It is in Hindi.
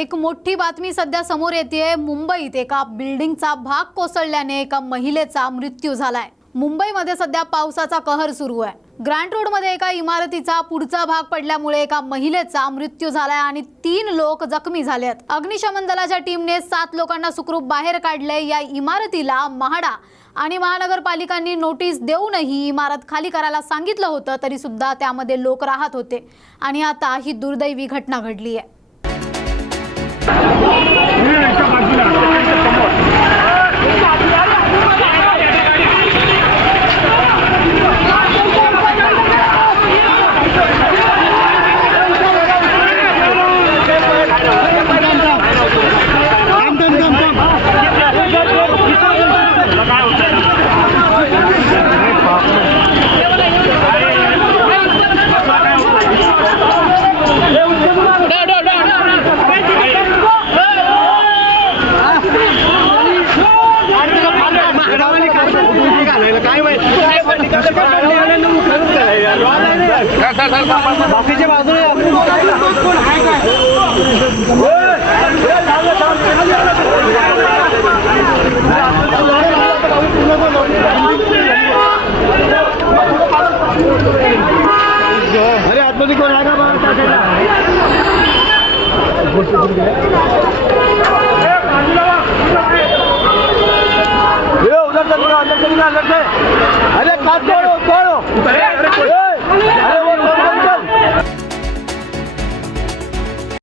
एक मोठी बातमी सध्या समोर येते मुंबईत एका बिल्डिंगचा भाग कोसळल्याने एका महिलेचा मृत्यू झालाय. मुंबईमध्ये सध्या पावसाचा कहर सुरू आहे. ग्रँड रोडमध्ये एका इमारतीचा पुढचा भाग पडल्यामुळे एका महिलेचा मृत्यू झालाय आणि तीन लोक जखमी झाले आहेत अग्निशमन दलाच्या टीमने सात लोकांना सुखरूप बाहेर काढले या इमारतीला म्हाडा आणि महानगरपालिकांनी नोटीस देऊनही इमारत खाली करायला सांगितलं होतं तरी सुद्धा त्यामध्ये लोक राहत होते. आणि आता ही दुर्दैवी घटना घडली आहे Yeah. बाकीच्या बाजूने अरे आतमध्ये कोण आहे का साईडला. ये, उधर से ¡Va, toro!